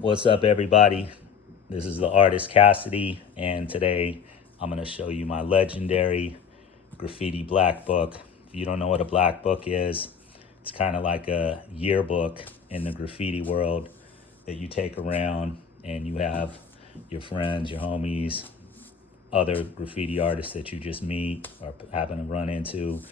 What's up, everybody? This is the artist Cassidy, and today I'm going to show you my legendary graffiti black book. If you don't know what a black book is, it's kind of like a yearbook in the graffiti world that you take around and you have your friends, your homies, other graffiti artists that you just meet or happen to run into.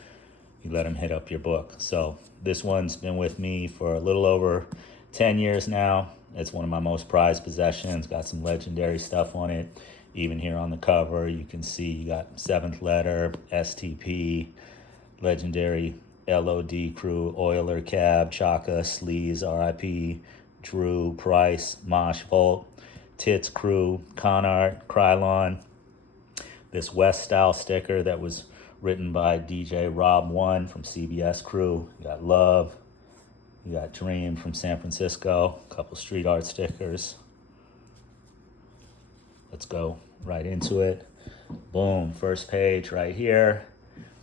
You let them hit up your book. So this one's been with me for a little over 10 years now. It's one of my most prized possessions. Got some legendary stuff on it. Even here on the cover, you can see you got Seventh Letter, STP, legendary LOD crew, Oiler, Cab, Chaka, Sleaze, RIP, Drew, Price, Mosh, Volt, Tits crew, Conart, Krylon. This West style sticker that was written by DJ Rob One from CBS crew. You got Love. You got Dream from San Francisco. A couple street art stickers. Let's go right into it. Boom, first page right here.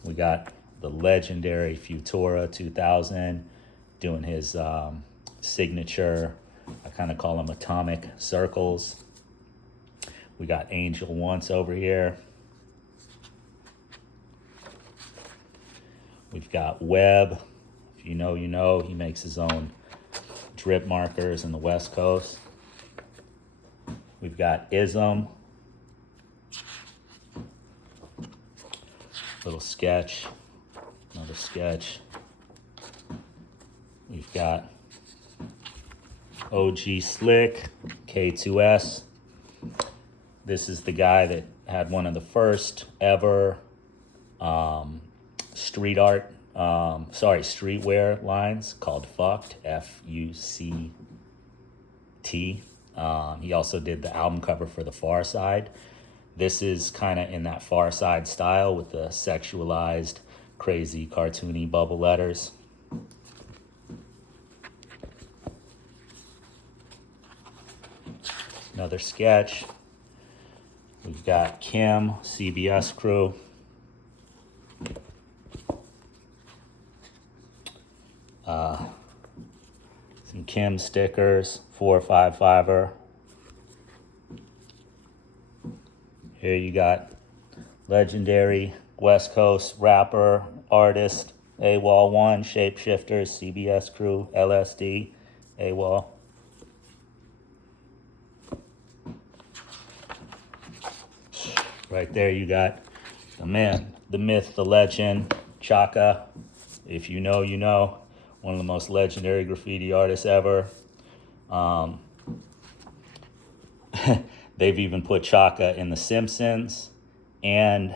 We got the legendary Futura 2000 doing his signature, I kind of call them atomic circles. We got Angel Once over here. We've got Webb. If you know, you know. He makes his own drip markers in the West Coast. We've got Ism. Little sketch. Another sketch. We've got OG Slick, K2S. This is the guy that had one of the first ever streetwear lines called Fucked, F-U-C-T. He also did the album cover for the Far Side. This is kind of in that Far Side style with the sexualized, crazy, cartoony bubble letters. Another sketch. We've got Kim, CBS crew. Some Kim stickers, 455er. Here you got legendary West Coast rapper, artist, AWOL One, Shapeshifters, CBS crew, LSD, AWOL. Right there you got the man, the myth, the legend, Chaka. If you know, you know. One of the most legendary graffiti artists ever. They've even put Chaka in The Simpsons and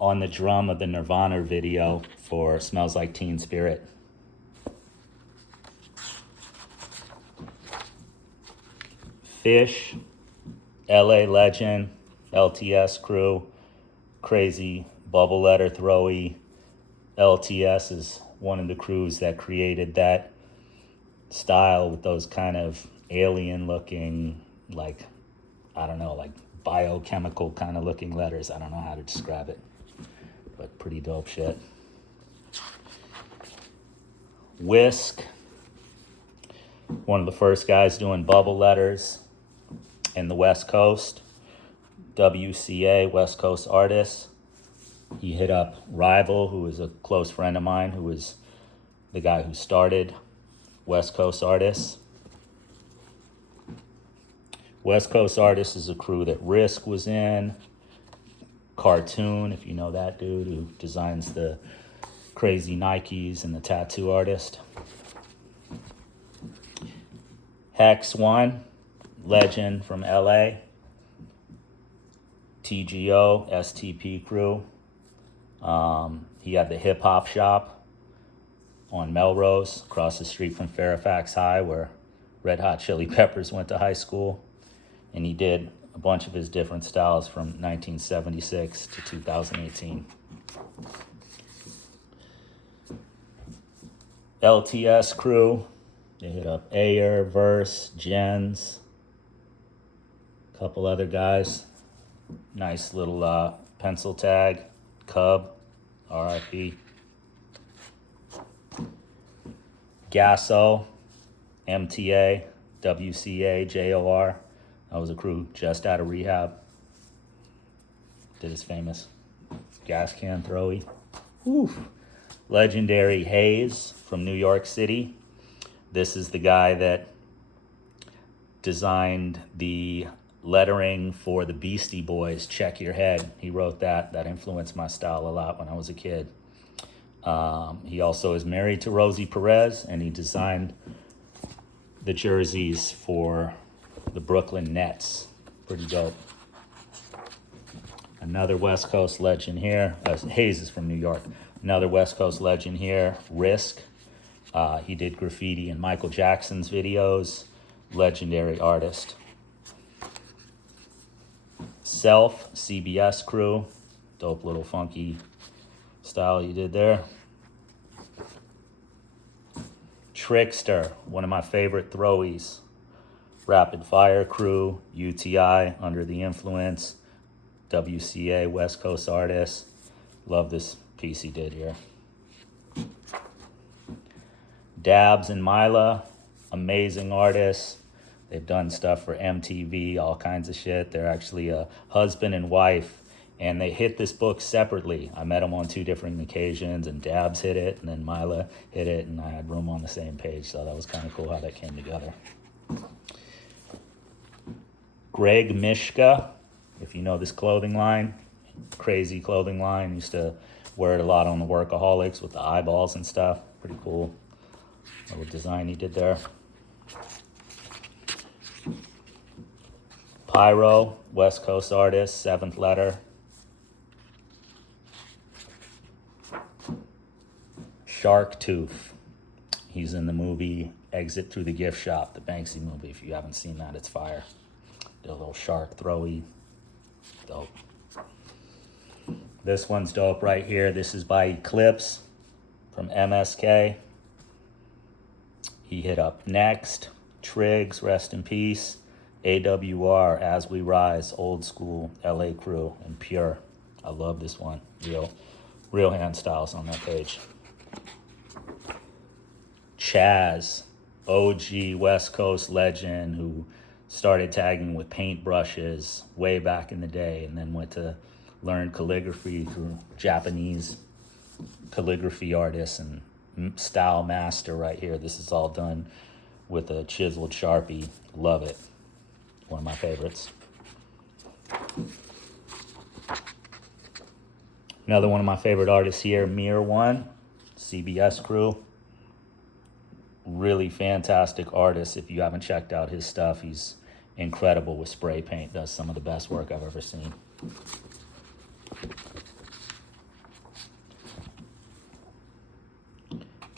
on the drum of the Nirvana video for Smells Like Teen Spirit. Fish, LA legend, LTS crew, crazy bubble letter throwy. LTS is one of the crews that created that style with those kind of alien looking, like, I don't know, like biochemical kind of looking letters. I don't know how to describe it, but pretty dope shit. Whisk, one of the first guys doing bubble letters in the West Coast. WCA, West Coast artist. He hit up Rival, who is a close friend of mine, who was the guy who started West Coast Artists. West Coast Artists is a crew that Risk was in. Cartoon, if you know that dude who designs the crazy Nikes and the tattoo artist. Hex One, legend from LA. TGO, STP crew. He had the hip hop shop on Melrose, across the street from Fairfax High, where Red Hot Chili Peppers went to high school. And he did a bunch of his different styles from 1976 to 2018. LTS crew, they hit up Ayer, Verse, Jens, a couple other guys. Nice little pencil tag. Cub, RIP. Gasso, MTA, WCA, JOR. That was a crew just out of rehab. Did his famous gas can throwy. Whew. Legendary Haze from New York City. This is the guy that designed the lettering for the Beastie Boys, Check Your Head. He wrote that. That influenced my style a lot when I was a kid. He also is married to Rosie Perez, and he designed the jerseys for the Brooklyn Nets. Pretty dope. Another West Coast legend here. Haze is from New York. Another West Coast legend here, Risk. He did graffiti in Michael Jackson's videos. Legendary artist. Self, CBS crew. Dope little funky style you did there. Trickster, one of my favorite throwies. Rapid Fire crew, UTI, Under the Influence, WCA, West Coast artist. Love this piece he did here. Dabs and Mila, amazing artists. They've done stuff for MTV, all kinds of shit. They're actually a husband and wife, and they hit this book separately. I met them on 2 different occasions, and Dabs hit it, and then Mila hit it, and I had room on the same page, so that was kind of cool how that came together. Greg Mishka, if you know this clothing line, crazy clothing line. Used to wear it a lot on the Workaholics with the eyeballs and stuff. Pretty cool little design he did there. Pyro, West Coast artist, 7th Letter. Shark Tooth. He's in the movie Exit Through the Gift Shop, the Banksy movie. If you haven't seen that, it's fire. Did a little shark throwy. Dope. This one's dope right here. This is by Eclipse from MSK. He hit up Next, Triggs, rest in peace, AWR, As We Rise, old school LA crew, and Pure. I love this one. Real hand styles on that page. Chaz, OG West Coast legend who started tagging with paintbrushes way back in the day and then went to learn calligraphy through Japanese calligraphy artists, and style master right here. This is all done with a chiseled Sharpie. Love it. One of my favorites. Another one of my favorite artists here, Mir One, CBS crew. Really fantastic artist. If you haven't checked out his stuff, he's incredible with spray paint. Does some of the best work I've ever seen.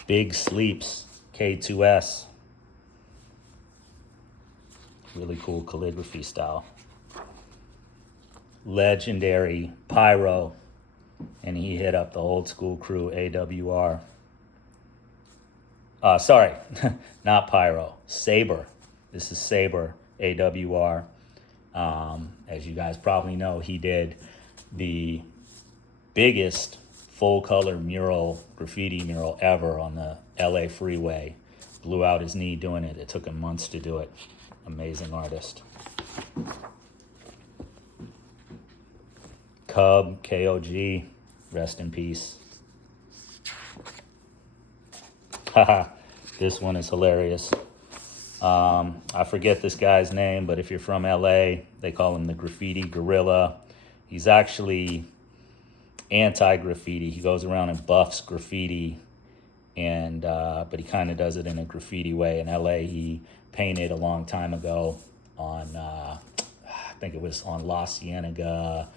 Big Sleeps, K2S. Really cool calligraphy style. Legendary Pyro, and he hit up the old school crew, AWR. Sorry, not Pyro, Saber. This is Saber, AWR. As you guys probably know, he did the biggest full-color mural, graffiti mural ever on the LA freeway. Blew out his knee doing it. It took him months to do it. Amazing artist. Cub, KOG, rest in peace. Haha, this one is hilarious. I forget this guy's name, but if you're from LA, they call him the Graffiti Gorilla. He's actually anti-graffiti. He goes around and buffs graffiti, and but he kind of does it in a graffiti way. In LA, he painted a long time ago on, I think it was on La Cienega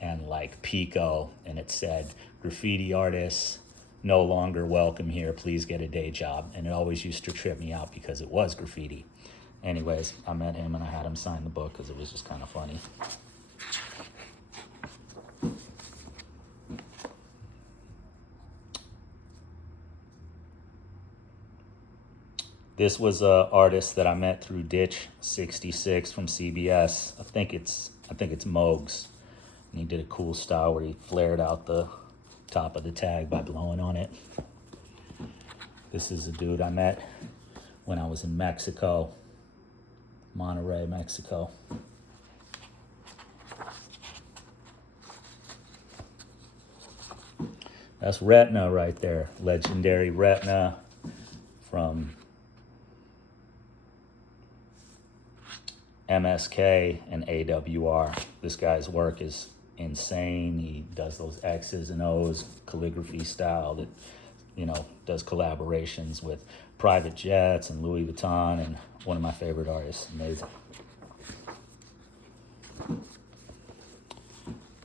and like Pico, and it said, "Graffiti artists no longer welcome here, please get a day job." And it always used to trip me out because it was graffiti. Anyways, I met him and I had him sign the book because it was just kind of funny. This was an artist that I met through Ditch 66 from CBS. I think it's Mogs. And he did a cool style where he flared out the top of the tag by blowing on it. This is a dude I met when I was in Mexico. Monterrey, Mexico. That's Retna right there. Legendary Retna from MSK and AWR. This guy's work is insane. He does those X's and O's calligraphy style that, you know, does collaborations with private jets and Louis Vuitton, and one of my favorite artists. Amazing.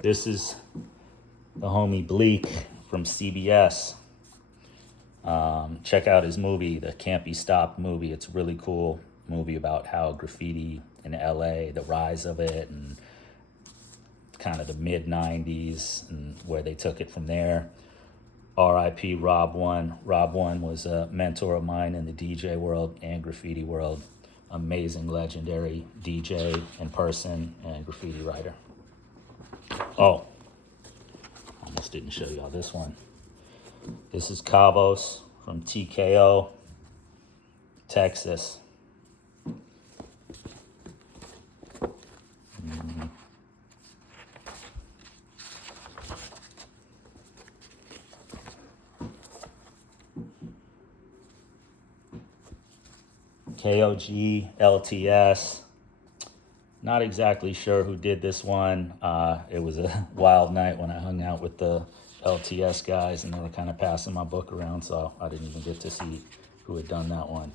This is the homie Bleak from CBS. Check out his movie, the Can't Be Stopped movie. It's a really cool movie about how graffiti in LA, the rise of it, and kind of the mid-90s and where they took it from there. R.I.P. Rob One. Rob One was a mentor of mine in the DJ world and graffiti world. Amazing, legendary DJ in person and graffiti writer. Oh, almost didn't show y'all this one. This is Cavos from TKO, Texas. KOG, LTS. Not exactly sure who did this one. It was a wild night when I hung out with the LTS guys, and they were kind of passing my book around, so I didn't even get to see who had done that one.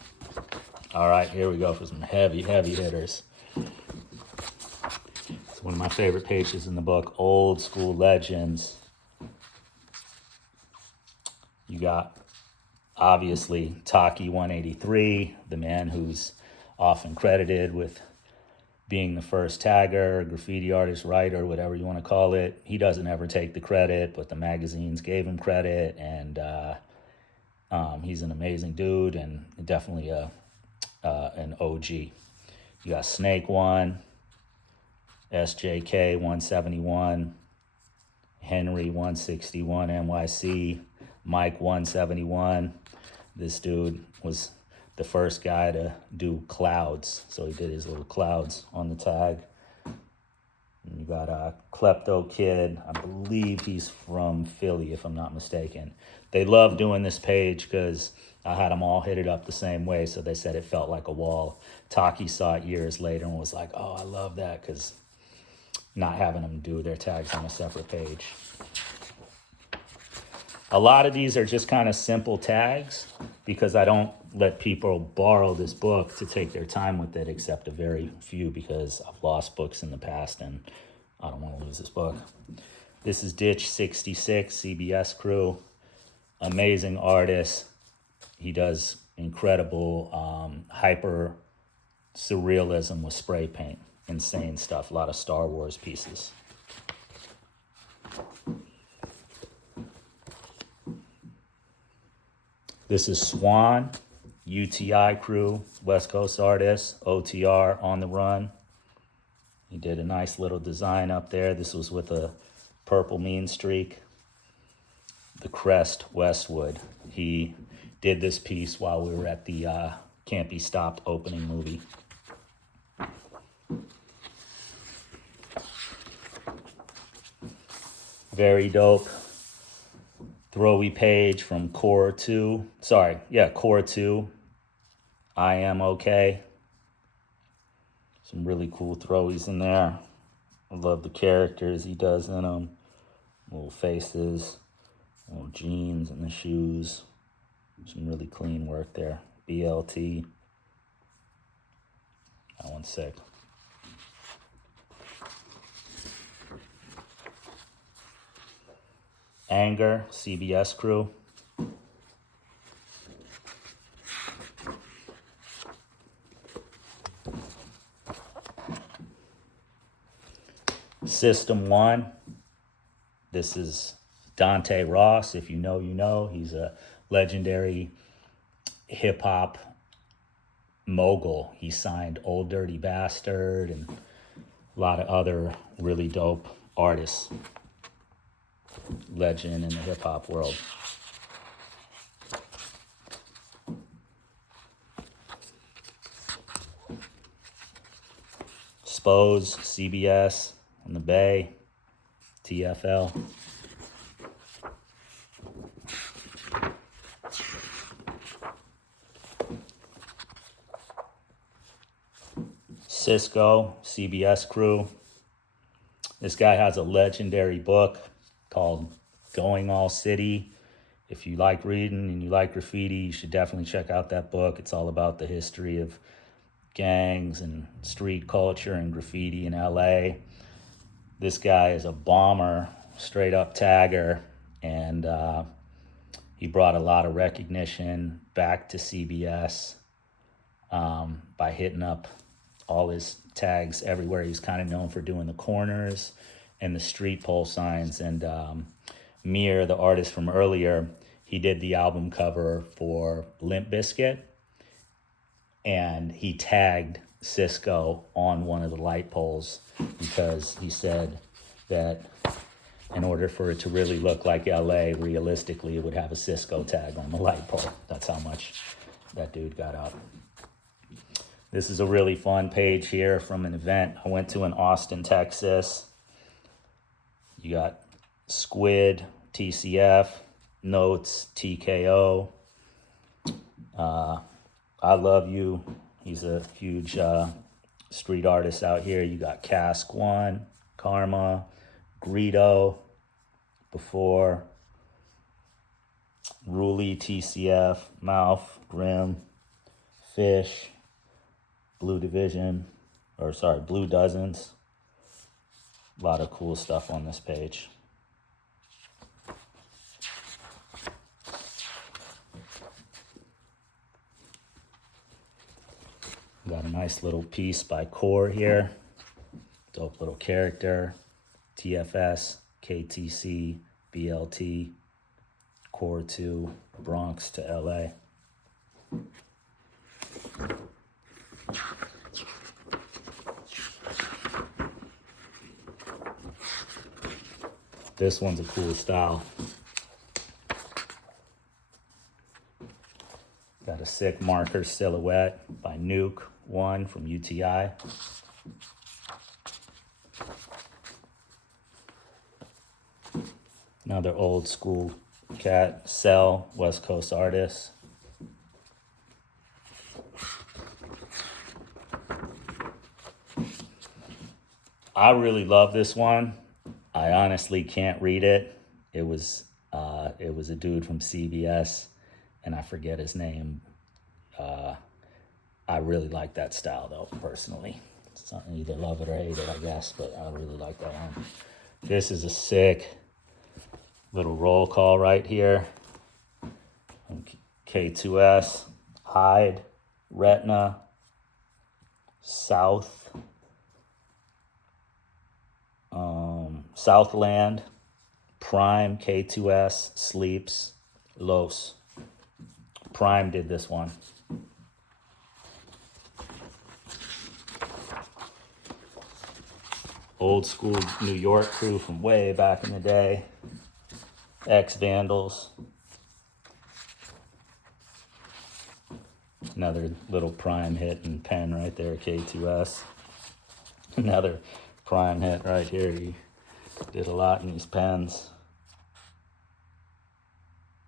All right, here we go for some heavy, heavy hitters. It's one of my favorite pages in the book, Old School Legends. You got, obviously, Taki 183, the man who's often credited with being the first tagger, graffiti artist, writer, whatever you want to call it. He doesn't ever take the credit, but the magazines gave him credit, and he's an amazing dude and definitely an OG. You got Snake 1, SJK 171, Henry 161, NYC, Mike 171. This dude was the first guy to do clouds, so he did his little clouds on the tag. And you got a Klepto Kid. I believe he's from Philly, if I'm not mistaken. They love doing this page because I had them all hit it up the same way, so they said it felt like a wall. Taki saw it years later and was like, oh, I love that, because not having them do their tags on a separate page. A lot of these are just kind of simple tags because I don't let people borrow this book to take their time with it, except a very few, because I've lost books in the past and I don't want to lose this book. This is Ditch 66, CBS crew. Amazing artist. He does incredible hyper surrealism with spray paint. Insane stuff. A lot of Star Wars pieces. This is Swan, UTI crew, West Coast artist, OTR on the run. He did a nice little design up there. This was with a purple mean streak. The Crest Westwood. He did this piece while we were at the Can't Be Stopped opening movie. Very dope. Throwy page from Core 2. Core 2. I Am Okay. Some really cool throwies in there. I love the characters he does in them. Little faces, little jeans and the shoes. Some really clean work there. BLT. That one's sick. Anger, CBS crew. System 1. This is Dante Ross. If you know, you know. He's a legendary hip-hop mogul. He signed Old Dirty Bastard and a lot of other really dope artists. Legend in the hip-hop world. Expose, CBS, on the Bay, TFL. Cisco, CBS crew. This guy has a legendary book called Going All City. If you like reading and you like graffiti, you should definitely check out that book. It's all about the history of gangs and street culture and graffiti in LA. This guy is a bomber, straight up tagger, and he brought a lot of recognition back to CBS by hitting up all his tags everywhere. He's kind of known for doing the corners and the street pole signs. And Mir, the artist from earlier, he did the album cover for Limp Bizkit, and he tagged Cisco on one of the light poles because he said that in order for it to really look like LA, realistically, it would have a Cisco tag on the light pole. That's how much that dude got up. This is a really fun page here from an event I went to in Austin, Texas. You got Squid, TCF, Notes, TKO. I Love You. He's a huge street artist out here. You got Cask One, Karma, Greedo, Before, Ruly, TCF, Mouth, Grim, Fish, Blue Dozens. A lot of cool stuff on this page. Got a nice little piece by Core here. Dope little character. TFS, KTC, BLT, Core 2, Bronx to LA. This one's a cool style. Got a sick marker silhouette by Nuke 1 from UTI. Another old school cat, Cell, West Coast artist. I really love this one. I honestly can't read it. It was a dude from CBS, and I forget his name. I really like that style though, personally. Either love it or hate it, I guess, but I really like that one. This is a sick little roll call right here. K2S, Hyde, Retna, Southland, Prime, K2S, Sleeps, Los. Prime did this one. Old school New York crew from way back in the day. Ex-Vandals. Another little Prime hit and pen right there, K2S. Another Prime hit right here. He did a lot in these pens.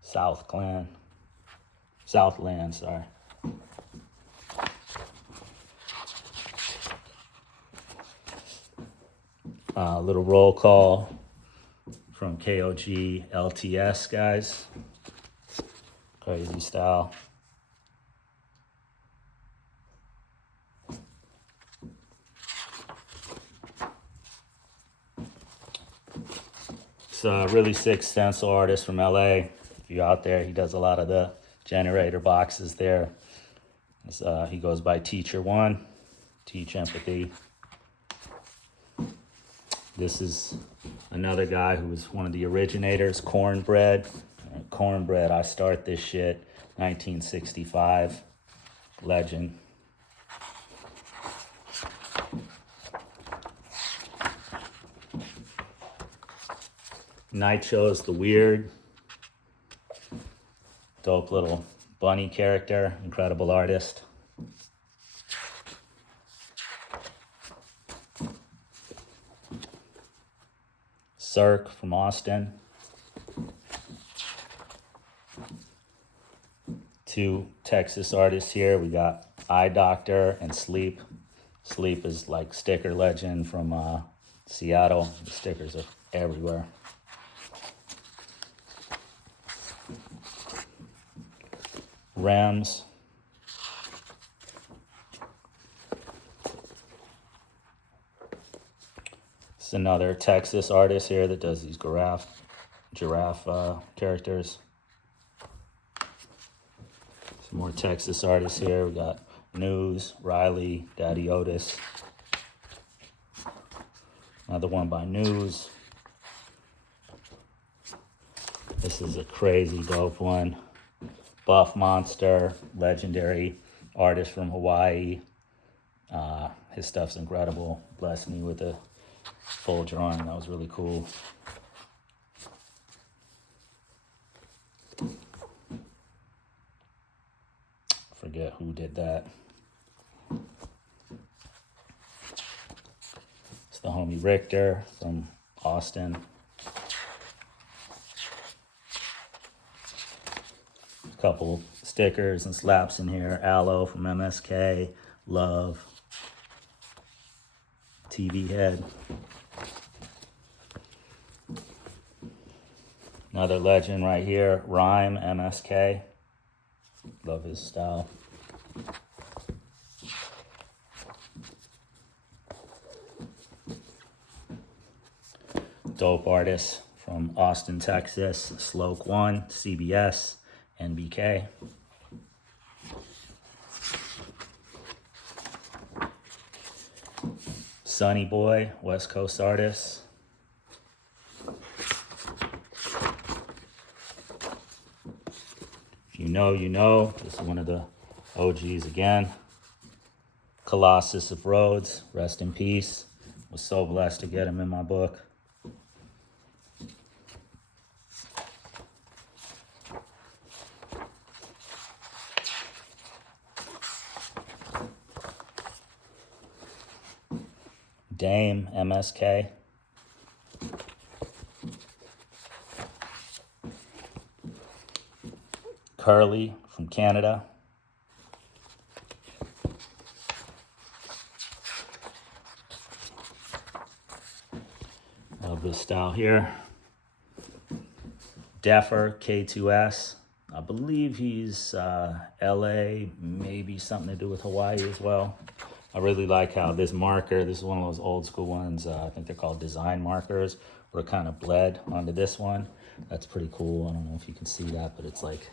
Southland, sorry. Little roll call from KOG LTS, guys. Crazy style. It's a really sick stencil artist from LA. If you're out there, he does a lot of the generator boxes there. He goes by Teacher One, Teach Empathy. This is another guy who was one of the originators, Cornbread. Cornbread, I start this shit, 1965, legend. Nicho's the Weird. Dope little bunny character, incredible artist. Cirque from Austin. 2 Texas artists here. We got Eye Doctor and Sleep. Sleep is like sticker legend from Seattle. The stickers are everywhere. Rams. It's another Texas artist here that does these giraffe characters. Some more Texas artists here. We got News, Riley, Daddy Otis. Another one by News. This is a crazy dope one. Buff Monster, legendary artist from Hawaii. His stuff's incredible. Blessed me with a full drawing. That was really cool. Forget who did that. It's the homie Richter from Austin. A couple stickers and slaps in here. Aloe from MSK. Love. TV head. Another legend right here. RIME, MSK. Love his style. Dope artist from Austin, Texas. Sloke 1, CBS, NBK. Sunny Boy, West Coast artist. If you know, you know. This is one of the OGs again. Colossus of Roads, rest in peace. Was so blessed to get him in my book. Dame, MSK. Curly from Canada. Love this style here. Deffer, K2S. I believe he's LA, maybe something to do with Hawaii as well. I really like how this marker, this is one of those old school ones, I think they're called design markers, were kind of bled onto this one. That's pretty cool. I don't know if you can see that, but it's like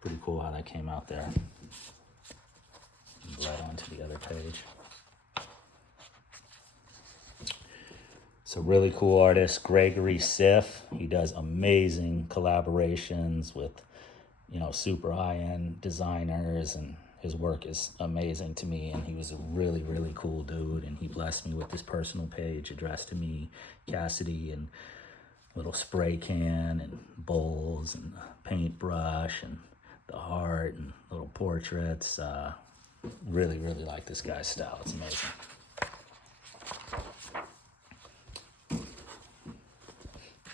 pretty cool how that came out there. Bled onto the other page. It's a really cool artist, Gregory Sif. He does amazing collaborations with, you know, super high-end designers, and his work is amazing to me, and he was a really, really cool dude, and he blessed me with this personal page addressed to me, Cassidy, and little spray can, and bowls, and paintbrush, and the heart, and little portraits. Really, really like this guy's style. It's amazing.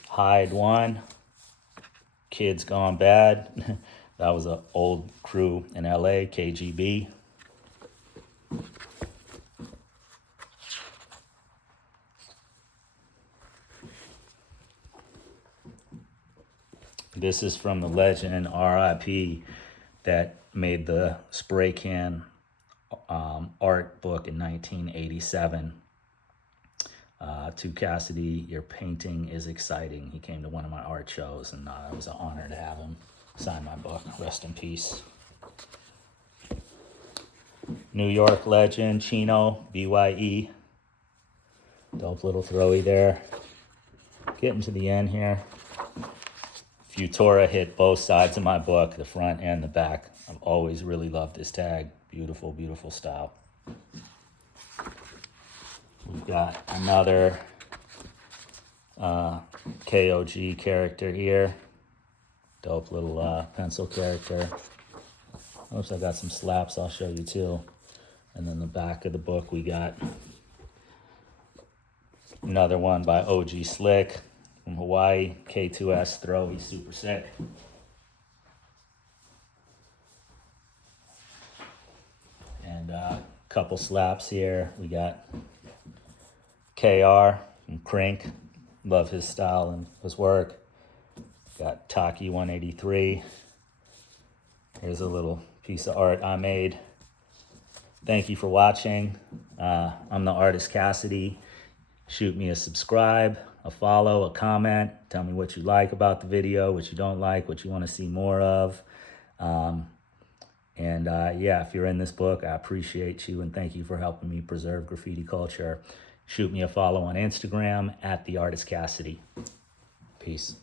Hide 1, Kids Gone Bad. That was an old crew in LA, KGB. This is from the legend RIP that made the spray can art book in 1987. To Cassidy, your painting is exciting. He came to one of my art shows, and it was an honor to have him sign my book. Rest in peace. New York legend, Chino, BYE. Dope little throwy there. Getting to the end here. Futura hit both sides of my book, the front and the back. I've always really loved this tag. Beautiful, beautiful style. We've got another KOG character here. Dope little pencil character. Oops, I got some slaps I'll show you too. And then the back of the book we got Another one by OG Slick from Hawaii. K2S throw, he's super sick. And a couple slaps here. We got KR from Crink. Love his style and his work. Got Taki 183. Here's a little piece of art I made. Thank you for watching. I'm the artist Cassidy. Shoot me a subscribe, a follow, a comment. Tell me what you like about the video, what you don't like, what you want to see more of. Yeah, if you're in this book, I appreciate you and thank you for helping me preserve graffiti culture. Shoot me a follow on Instagram @TheArtistCassidy. Peace.